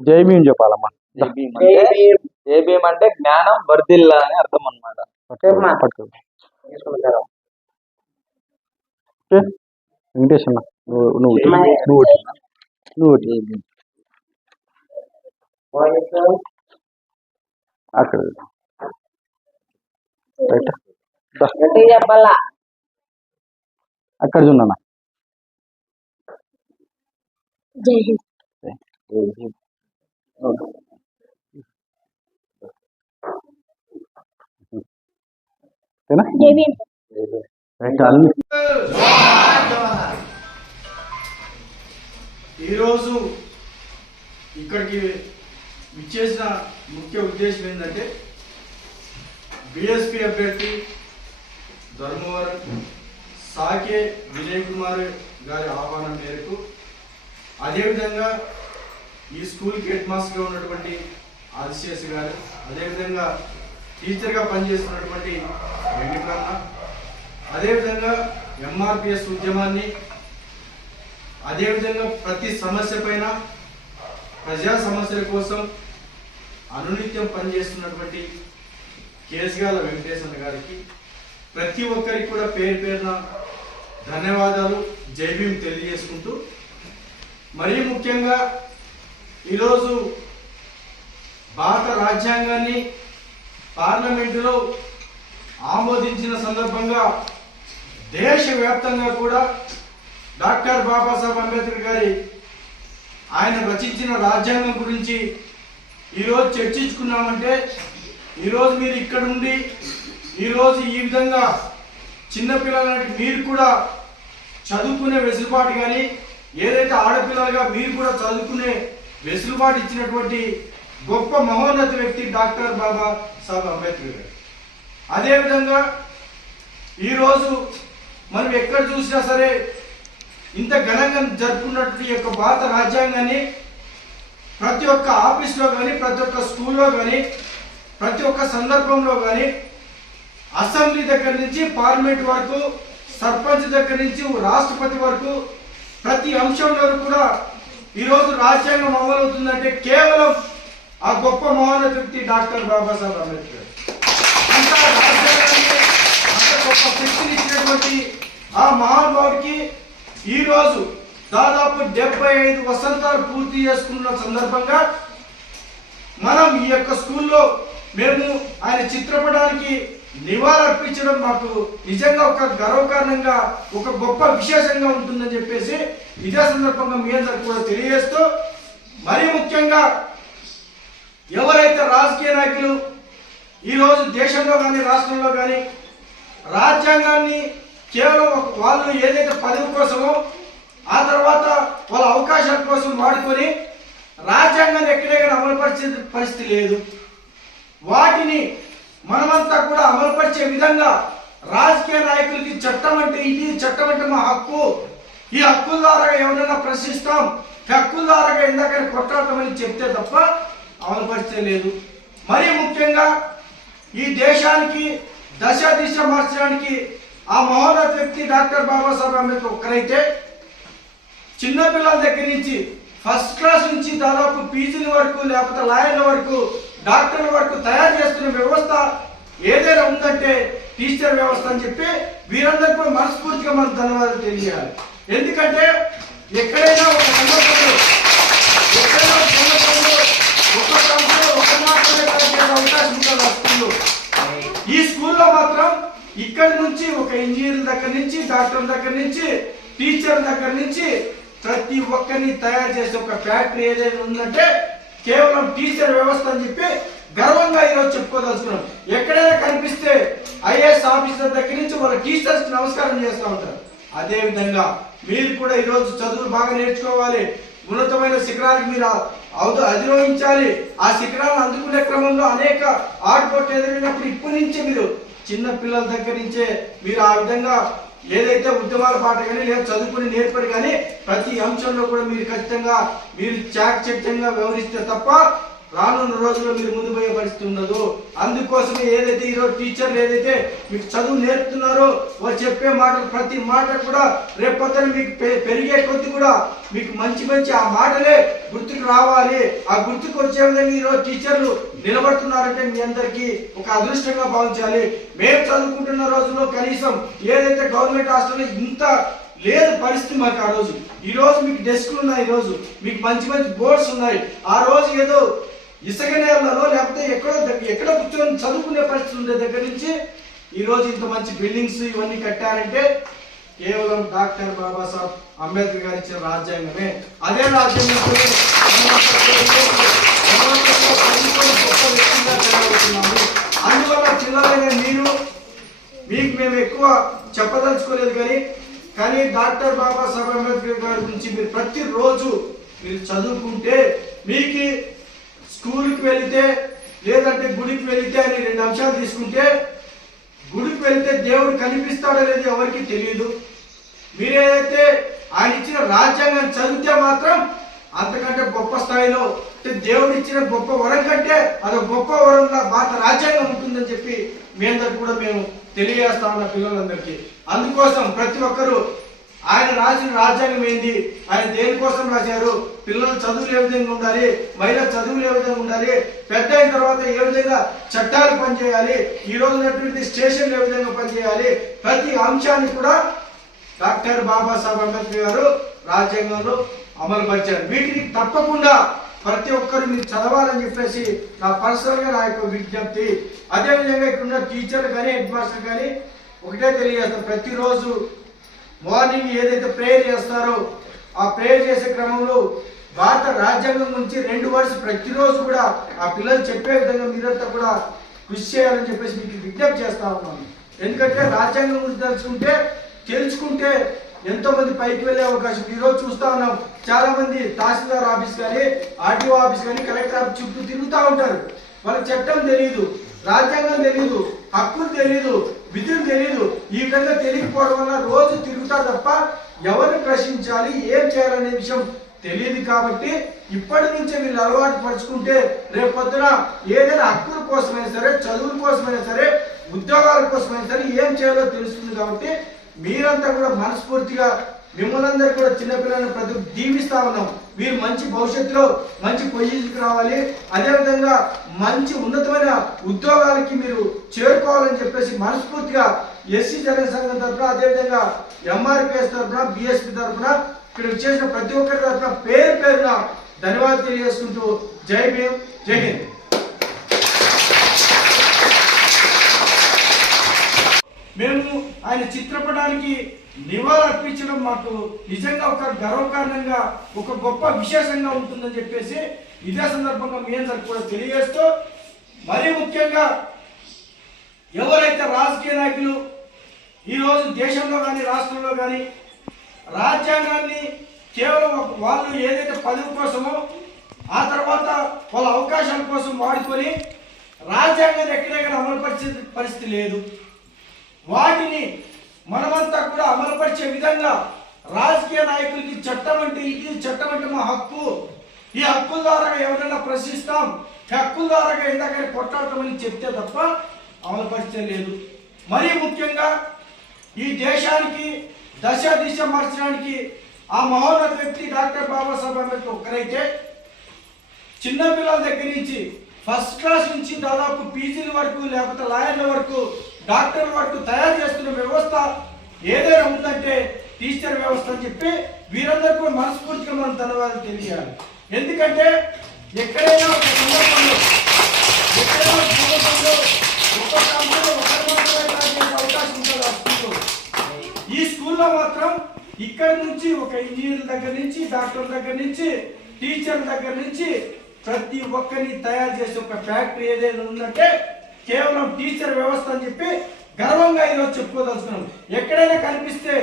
జై భీమ్ చెప్పాలమ్మా. జై భీమ్ అంటే జ్ఞానం వర్ధిల్ల అని అర్థం అన్నమాట. వెంకటేష్ అన్న నువ్వు అక్కడ చెప్పాలా అక్కడ చూడన్నా. జై హింద్. జై భీమ్. ఈరోజు ఇక్కడికి విచ్చేసిన ముఖ్య ఉద్దేశం ఏంటంటే బీఎస్పీ అభ్యర్థి ధర్మవరం సాకే విజయ్ కుమార్ గారి ఆహ్వానం మేరకు, అదేవిధంగా ఈ స్కూల్కి హెడ్ మాస్టర్గా ఉన్నటువంటి ఆదిశేష్ గారు, అదేవిధంగా టీచర్గా పనిచేస్తున్నటువంటి వెంకటరమణ, అదేవిధంగా ఎంఆర్పిఎస్ ఉద్యమాన్ని, అదేవిధంగా ప్రతి సమస్య పైన ప్రజా సమస్యల కోసం అనునిత్యం పనిచేస్తున్నటువంటి కేసగాల వెంకటేశ్వర గారికి ప్రతి ఒక్కరికి కూడా పేరు పేరున ధన్యవాదాలు, జై భీమ్ తెలియజేసుకుంటూ, మరీ ముఖ్యంగా ఈరోజు భారత రాజ్యాంగాన్ని పార్లమెంటులో ఆమోదించిన సందర్భంగా దేశవ్యాప్తంగా కూడా డాక్టర్ బాబాసాహెబ్ అంబేద్కర్ గారి ఆయన రచించిన రాజ్యాంగం గురించి ఈరోజు చర్చించుకున్నామంటే, ఈరోజు మీరు ఇక్కడ ఉండి ఈరోజు ఈ విధంగా చిన్నపిల్లలకి మీరు కూడా చదువుకునే వెసులుబాటు కానీ, ఏదైతే ఆడపిల్లలుగా మీరు కూడా చదువుకునే వెసులుబాటు ఇచ్చినటువంటి గొప్ప మహోన్నత వ్యక్తి డాక్టర్ బాబాసాహెబ్ అంబేద్కర్ గారు. అదేవిధంగా ఈరోజు మనం ఎక్కడ చూసినా సరే ఇంత ఘనంగా జరుపుకున్నటువంటి యొక్క భారత రాజ్యాంగాన్ని ప్రతి ఒక్క ఆఫీస్లో కానీ, ప్రతి ఒక్క స్కూల్లో కానీ, ప్రతి ఒక్క సందర్భంలో కానీ, అసెంబ్లీ దగ్గర నుంచి పార్లమెంట్ వరకు, సర్పంచ్ దగ్గర నుంచి రాష్ట్రపతి వరకు ప్రతి అంశంలో కూడా ఈరోజు రాజ్యాంగం అమలవుతుందంటే కేవలం ఆ గొప్ప మహోన్నత వ్యక్తి డాక్టర్ బాబాసాహెబ్ అంబేద్కర్. అంత రాజ్యాంగాన్ని అంత గొప్ప శక్తిని ఇచ్చినటువంటి ఆ మహానుభావుడికి ఈరోజు దాదాపు 75 వసంతాలు పూర్తి చేసుకున్న సందర్భంగా మనం ఈ యొక్క స్కూల్లో మేము ఆయన చిత్రపటానికి నివాళులర్పించడం మాకు నిజంగా ఒక గర్వకారణంగా, ఒక గొప్ప విశేషంగా ఉంటుందని చెప్పేసి ఇదే సందర్భంగా మీ అందరికి కూడా తెలియజేస్తూ, మరీ ముఖ్యంగా ఎవరైతే రాజకీయ నాయకులు ఈరోజు దేశంలో కానీ రాష్ట్రంలో కానీ రాజ్యాంగాన్ని కేవలం వాళ్ళు ఏదైతే పదవి కోసమో ఆ తర్వాత వాళ్ళ అవకాశాల కోసం వాడుకొని రాజ్యాంగాన్ని ఎక్కడైనా అమలుపరిచే పరిస్థితి లేదు. వాటిని మనమంతా కూడా అమలుపరిచే విధంగా రాజకీయ నాయకులకి చట్టం అంటే ఇది, చట్టం అంటే మా హక్కు, ఈ హక్కుల ద్వారా ఎవరైనా ప్రశ్నిస్తాం, హక్కుల ద్వారా ఎందాకైనా కొట్లాడతామని చెప్తే తప్ప అమలుపరిచే లేదు. మరీ ముఖ్యంగా ఈ దేశానికి దశ దిశ మార్చడానికి ఆ మహోన్నత వ్యక్తి డాక్టర్ బాబాసాహెబ్ అంబేద్కర్ ఒక్కరైతే, చిన్నపిల్లల దగ్గర నుంచి ఫస్ట్ క్లాస్ నుంచి దాదాపు పీజీల వరకు, లేకపోతే లాయర్ల వరకు, డాక్టర్ల వరకు తయారు చేస్తున్న వ్యవస్థ ఏదైనా ఉందంటే టీచర్ వ్యవస్థ అని చెప్పి వీరందరికీ కూడా మనస్ఫూర్తిగా మనం ధన్యవాదాలు తెలియజేయాలి. ఎందుకంటే ఎక్కడైనా ఒక సందర్భంలో ఒక మాత్రమే అవకాశం ఉంటుంది ఆ స్కూల్లో. ఈ స్కూల్లో మాత్రం ఇక్కడి నుంచి ఒక ఇంజనీర్ దగ్గర నుంచి, డాక్టర్ దగ్గర నుంచి, టీచర్ దగ్గర నుంచి ప్రతి ఒక్కరిని తయారు చేసే ఒక ఫ్యాక్టరీ ఏదైనా ఉందంటే కేవలం టీచర్ వ్యవస్థ అని చెప్పి గర్వంగా ఈరోజు చెప్పుకోదలుచుకున్నాం. ఎక్కడైనా కనిపిస్తే ఐఏఎస్ ఆఫీసర్ దగ్గర నుంచి వాళ్ళ టీచర్స్ కి నమస్కారం చేస్తూ ఉంటారు. అదే విధంగా మీరు కూడా ఈరోజు చదువులు బాగా నేర్చుకోవాలి, ఉన్నతమైన శిఖరాలకు మీరు అధిరోహించాలి. ఆ శిఖరాలను అందుకునే క్రమంలో అనేక ఆటుపోట్లు ఎదురైనప్పుడు ఇప్పటి నుంచే మీరు చిన్న పిల్లల దగ్గర నుంచే మీరు ఆ విధంగా ఏదైతే ఉద్యమాల పాట కానీ లేదా చదువుకుని నేర్పరు కానీ ప్రతి అంశంలో కూడా మీరు ఖచ్చితంగా మీరు చాకచక్యంగా వ్యవహరిస్తే తప్ప రానున్న రోజుల్లో మీరు ముందు పోయే పరిస్థితి ఉండదు. అందుకోసమే ఏదైతే ఈరోజు టీచర్లు ఏదైతే మీకు చదువు నేర్పుతున్నారో వారు చెప్పే మాటలు ప్రతి మాట కూడా రేపొద్దున మీకు పెరిగే కొద్ది కూడా మీకు మంచి మంచి ఆ మాటలే గుర్తుకు రావాలి. ఆ గుర్తుకు వచ్చే విధంగా ఈరోజు టీచర్లు నిలబడుతున్నారంటే మీ అందరికీ ఒక అదృష్టంగా భావించాలి. మేము చదువుకుంటున్న రోజుల్లో కనీసం ఏదైతే గవర్నమెంట్ హాస్టల్లో ఇంత లేదు పరిస్థితి మాకు. ఆ రోజు ఈ రోజు మీకు డెస్క్లు ఉన్నాయి, ఈ రోజు మీకు మంచి మంచి బోర్డ్స్ ఉన్నాయి. ఆ రోజు ఏదో ఇసుక నేలలో లేకపోతే ఎక్కడ కూర్చొని చదువుకునే పరిస్థితి ఉండే దగ్గర నుంచి ఈ రోజు ఇంత మంచి బిల్డింగ్స్ ఇవన్నీ కట్టారంటే కేవలం డాక్టర్ బాబాసాహెబ్ అంబేద్కర్ గారు ఇచ్చిన రాజ్యాంగమే. అదే రాజ్యాంగం అందువల్ల పిల్లలైన మీకు మేము ఎక్కువ చెప్పదలుచుకోలేదు కానీ డాక్టర్ బాబాసాహెబ్ అంబేద్కర్ గారి గురించి మీరు ప్రతిరోజు మీరు చదువుకుంటే మీకు స్కూల్కి వెళితే లేదంటే గుడికి వెళితే అని 2 అంశాలు తీసుకుంటే, గుడికి వెళితే దేవుడు కనిపిస్తాడో లేదో ఎవరికి తెలియదు. మీరేదైతే ఆయన ఇచ్చిన రాజ్యాంగాన్ని చదివితే మాత్రం అంతకంటే గొప్ప స్థాయిలో దేవుడు ఇచ్చిన గొప్ప వరం కంటే అదొక గొప్ప వరంగా భారత రాజ్యాంగం ఉంటుందని చెప్పి మీ అందరికి కూడా మేము తెలియజేస్తా ఉన్న పిల్లలందరికీ. అందుకోసం ప్రతి ఒక్కరూ ఆయన రాసిన రాజ్యాంగం ఏంది, ఆయన దేనికోసం రాశారు, పిల్లలు చదువులు ఏ విధంగా ఉండాలి, మహిళల చదువులు ఏ విధంగా ఉండాలి, పెద్ద అయిన తర్వాత ఏ విధంగా చట్టాలు పనిచేయాలి, ఈ రోజు ఉన్నటువంటి స్టేషన్లు ఏ విధంగా పనిచేయాలి, ప్రతి అంశాన్ని కూడా డాక్టర్ బాబాసాహెబ్ అంబేద్కర్ గారు రాజ్యాంగంలో అమలు పరిచారు. వీటిని తప్పకుండా ప్రతి ఒక్కరు మీరు చదవాలని చెప్పేసి నా పర్సనల్గా నా యొక్క విజ్ఞప్తి. అదేవిధంగా ఇక్కడ ఉన్న టీచర్లు కానీ హెడ్ మాస్టర్ కానీ ఒకటే తెలియజేస్తారు, ప్రతిరోజు మార్నింగ్ ఏదైతే ప్రేయర్ చేస్తారో ఆ ప్రేయర్ చేసే క్రమంలో భారత రాజ్యాంగం గురించి 2 వర్డ్స్ ప్రతిరోజు కూడా ఆ పిల్లలు చెప్పే విధంగా మీరంతా కూడా కృషి చేయాలని చెప్పేసి మీకు విజ్ఞప్తి చేస్తా ఉన్నాను. ఎందుకంటే రాజ్యాంగం గురించి తెలుసుకుంటే ఎంతో మంది పైకి వెళ్ళే అవకాశం. ఈరోజు చూస్తా ఉన్నాం, చాలా మంది తహసీల్దార్ ఆఫీస్ కానీ ఆర్టీఓ ఆఫీస్ కానీ కలెక్టర్ ఆఫీస్ చుట్టూ తిరుగుతూ ఉంటారు. వాళ్ళకి చట్టం తెలియదు, రాజ్యాంగం తెలియదు, హక్కులు తెలియదు, విధులు తెలియదు. ఈ విధంగా తెలియకపోవడం వల్ల రోజు తిరుగుతారు తప్ప ఎవరిని ప్రశ్నించాలి, ఏం చేయాలనే విషయం తెలియదు. కాబట్టి ఇప్పటి నుంచే వీళ్ళు అలవాటు పరుచుకుంటే రేపు పొద్దున ఏదైనా హక్కుల కోసమైనా సరే, చదువుల కోసమైనా సరే, ఉద్యోగాల కోసమైనా సరే ఏం చేయాలో తెలుస్తుంది. కాబట్టి మీరంతా కూడా మనస్ఫూర్తిగా మిమ్మల్ని అందరూ కూడా చిన్నపిల్లలను ప్రతి దీవిస్తా ఉన్నాం. మీరు మంచి భవిష్యత్తులో మంచి పొజిషన్కి రావాలి, అదేవిధంగా మంచి ఉన్నతమైన ఉద్యోగాలకి మీరు చేరుకోవాలని చెప్పేసి మనస్ఫూర్తిగా ఎస్సీ జన సంఘం తరఫున, అదేవిధంగా ఎంఆర్పిఎస్ తరఫున, బిఎస్పి తరఫున ఇక్కడ చేసిన ప్రతి ఒక్కరి తరఫున పేరు పేరున ధన్యవాదాలు తెలియజేసుకుంటూ జై భీమ్, జై హింద్. మేము ఆయన చిత్రపటానికి నివాళులు అర్పించడం మాకు నిజంగా ఒక గర్వకారణంగా, ఒక గొప్ప విశేషంగా ఉంటుందని చెప్పేసి ఇదే సందర్భంగా మీ అందరికి కూడా తెలియజేస్తూ, మరీ ముఖ్యంగా ఎవరైతే రాజకీయ నాయకులు ఈరోజు దేశంలో కానీ రాష్ట్రంలో కానీ రాజ్యాంగాన్ని కేవలం వాళ్ళు ఏదైతే పదవి కోసమో ఆ తర్వాత వాళ్ళ అవకాశాల కోసం వాడుకొని రాజ్యాంగాన్ని ఎక్కడెక్కడ అమలుపరిచే పరిస్థితి లేదు. వాటిని మనమంతా కూడా అమలుపరిచే విధంగా రాజకీయ నాయకులకి చట్టం అంటే ఇది, చట్టం అంటే మా హక్కు, ఈ హక్కుల ద్వారా ఎవరైనా ప్రశ్నిస్తాం, ఈ హక్కుల ద్వారా ఎందాక కొట్టాడతామని చెప్తే తప్ప అమలుపరిచే లేదు. మరీ ముఖ్యంగా ఈ దేశానికి దశ దిశ మార్చడానికి ఆ మహోన్నత వ్యక్తి డాక్టర్ బాబాసాహెబ్ అంబేద్కర్ ఒక్కరైతే చిన్నపిల్లల దగ్గర నుంచి ఫస్ట్ క్లాస్ నుంచి దాదాపు పీజీల వరకు లేకపోతే లాయర్ల వరకు డాక్టర్ల వరకు తయారు చేస్తున్న వ్యవస్థ ఏదైనా ఉందంటే టీచర్ వ్యవస్థ అని చెప్పి వీరందరూ కూడా మనస్ఫూర్తిగా మనం ధన్యవాదాలు తెలియాలి. ఎందుకంటే ఎక్కడైనా ఒక సందర్భంలో అవకాశం ఉంటుంది ఆ స్కూల్లో. ఈ స్కూల్లో మాత్రం ఇక్కడ నుంచి ఒక ఇంజనీర్ దగ్గర నుంచి, డాక్టర్ దగ్గర నుంచి, టీచర్ దగ్గర నుంచి ప్రతి ఒక్కరిని తయారు చేసే ఒక ఫ్యాక్టరీ ఏదైనా ఉందంటే కేవలం టీచర్ వ్యవస్థ అని చెప్పి గర్వంగా ఈరోజు చెప్పుకోదలుచుకున్నాం. ఎక్కడైనా కనిపిస్తే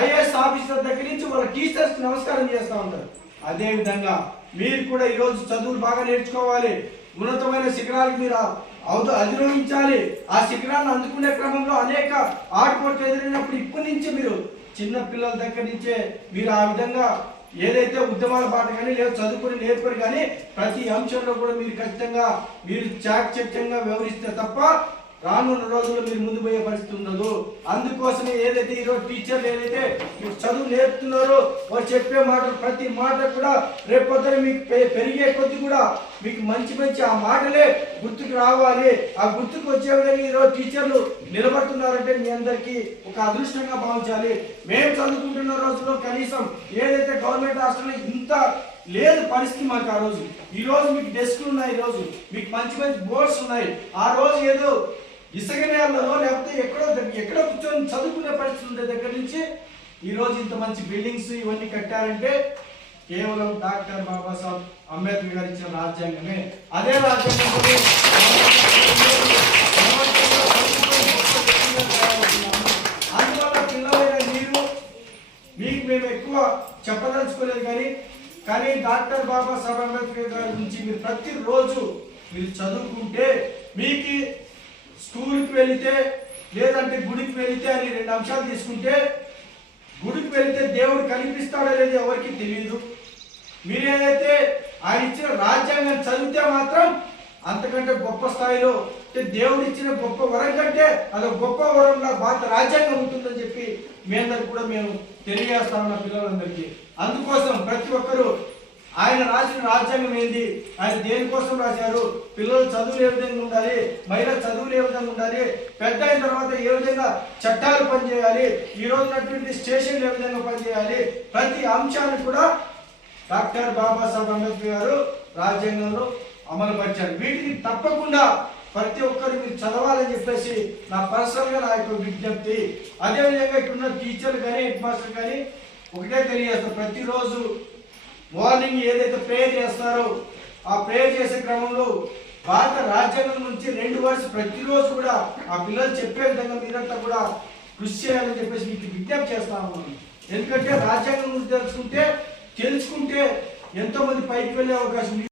ఐఏఎస్ ఆఫీసర్ దగ్గర నుంచి వాళ్ళ టీచర్స్ నమస్కారం చేస్తూ ఉంటారు. అదేవిధంగా మీరు కూడా ఈరోజు చదువులు బాగా నేర్చుకోవాలి, ఉన్నతమైన శిఖరాలకు మీరు అధిరోహించాలి. ఆ శిఖరాన్ని అందుకునే క్రమంలో అనేక ఆటుపోట్లు ఎదురైనప్పుడు ఇప్పటి నుంచి మీరు చిన్న పిల్లల దగ్గర నుంచే మీరు ఆ విధంగా ఏదైతే ఉద్యమాల బాట కానీ లేదా చదువుకుని నేర్పరు కానీ ప్రతి అంశంలో కూడా మీరు ఖచ్చితంగా మీరు చాకచక్యంగా వ్యవహరిస్తే తప్ప రానున్న రోజుల్లో మీరు ముందు పోయే పరిస్థితి ఉండదు. అందుకోసమే ఏదైతే ఈరోజు టీచర్లు ఏదైతే మీకు చదువు నేర్పుతున్నారో వారు చెప్పే మాటలు ప్రతి మాట కూడా రేపొద్దున మీకు పెరిగే కొద్ది కూడా మీకు మంచి మంచి ఆ మాటలే గుర్తుకు రావాలి. ఆ గుర్తుకు వచ్చే విధంగా ఈరోజు టీచర్లు నిలబడుతున్నారంటే మీ అందరికీ ఒక అదృష్టంగా భావించాలి. మేము చదువుకుంటున్న రోజుల్లో కనీసం ఏదైతే గవర్నమెంట్ హాస్టల్లో ఇంత లేదు పరిస్థితి మాకు. ఆ రోజు ఈ రోజు మీకు డెస్క్లు ఉన్నాయి, ఈ రోజు మీకు మంచి మంచి బోర్డ్స్ ఉన్నాయి. ఆ రోజు ఏదో ఇసుక నేలలో లేకపోతే ఎక్కడో కూర్చొని చదువుకునే పరిస్థితి ఉండే దగ్గర నుంచి ఈ రోజు ఇంత మంచి బిల్డింగ్స్ ఇవన్నీ కట్టారంటే కేవలం డాక్టర్ బాబాసాహెబ్ అంబేద్కర్ గారు ఇచ్చిన రాజ్యాంగమే. అదే రాజ్యాంగం అందువల్ల పిల్లలైన మీరు మీకు మేము ఎక్కువ చెప్పదలుచుకోలేదు కానీ డాక్టర్ బాబాసాహెబ్ అంబేద్కర్ గారి గురించి మీరు ప్రతిరోజు మీరు చదువుకుంటే మీకు స్కూల్కి వెళితే లేదంటే గుడికి వెళితే అని రెండు అంశాలు తీసుకుంటే గుడికి వెళితే దేవుడు కనిపిస్తాడో లేదో ఎవరికి తెలియదు. మీరేదైతే ఆయన ఇచ్చిన రాజ్యాంగాన్ని చదివితే మాత్రం అంతకంటే గొప్ప స్థాయిలో దేవుడు ఇచ్చిన గొప్ప వరం కంటే అదొక గొప్ప వరంగా భారత రాజ్యాంగం ఉంటుందని చెప్పి మీ అందరికి కూడా మేము తెలియజేస్తామన్న పిల్లలందరికీ. అందుకోసం ప్రతి ఒక్కరూ ఆయన రాసిన రాజ్యాంగం ఏంది, ఆయన దేనికోసం రాశారు, పిల్లలు చదువులు ఏ విధంగా ఉండాలి, మహిళ చదువులు ఏ విధంగా ఉండాలి, పెద్ద అయిన తర్వాత ఏ విధంగా చట్టాలు పనిచేయాలి, ఈ రోజునటువంటి స్టేషన్లు ఏ విధంగా పనిచేయాలి, ప్రతి అంశాన్ని కూడా డాక్టర్ బాబాసాహెబ్ అంబేద్కర్ గారు రాజ్యాంగంలో అమలు పరిచారు. వీటిని తప్పకుండా ప్రతి ఒక్కరు మీరు చదవాలని చెప్పేసి నా పర్సనల్గా నా యొక్క విజ్ఞప్తి. అదేవిధంగా ఇక్కడున్న టీచర్లు కానీ హెడ్ మాస్టర్ కానీ ఒకటే తెలియజేస్తారు, ప్రతిరోజు మార్నింగ్ ఏదైతే ప్రేయర్ చేస్తారో ఆ ప్రేయర్ చేసే క్రమంలో భారత రాజ్యాంగం నుంచి 2 వర్డ్స్ ప్రతిరోజు కూడా ఆ పిల్లలు చెప్పే విధంగా మీరంతా కూడా కృషి చేయాలని చెప్పేసి మీకు విజ్ఞప్తి చేస్తాను. ఎందుకంటే రాజ్యాంగం గురించి తెలుసుకుంటే ఎంతో మంది పైకి వెళ్ళే అవకాశం ఉంది.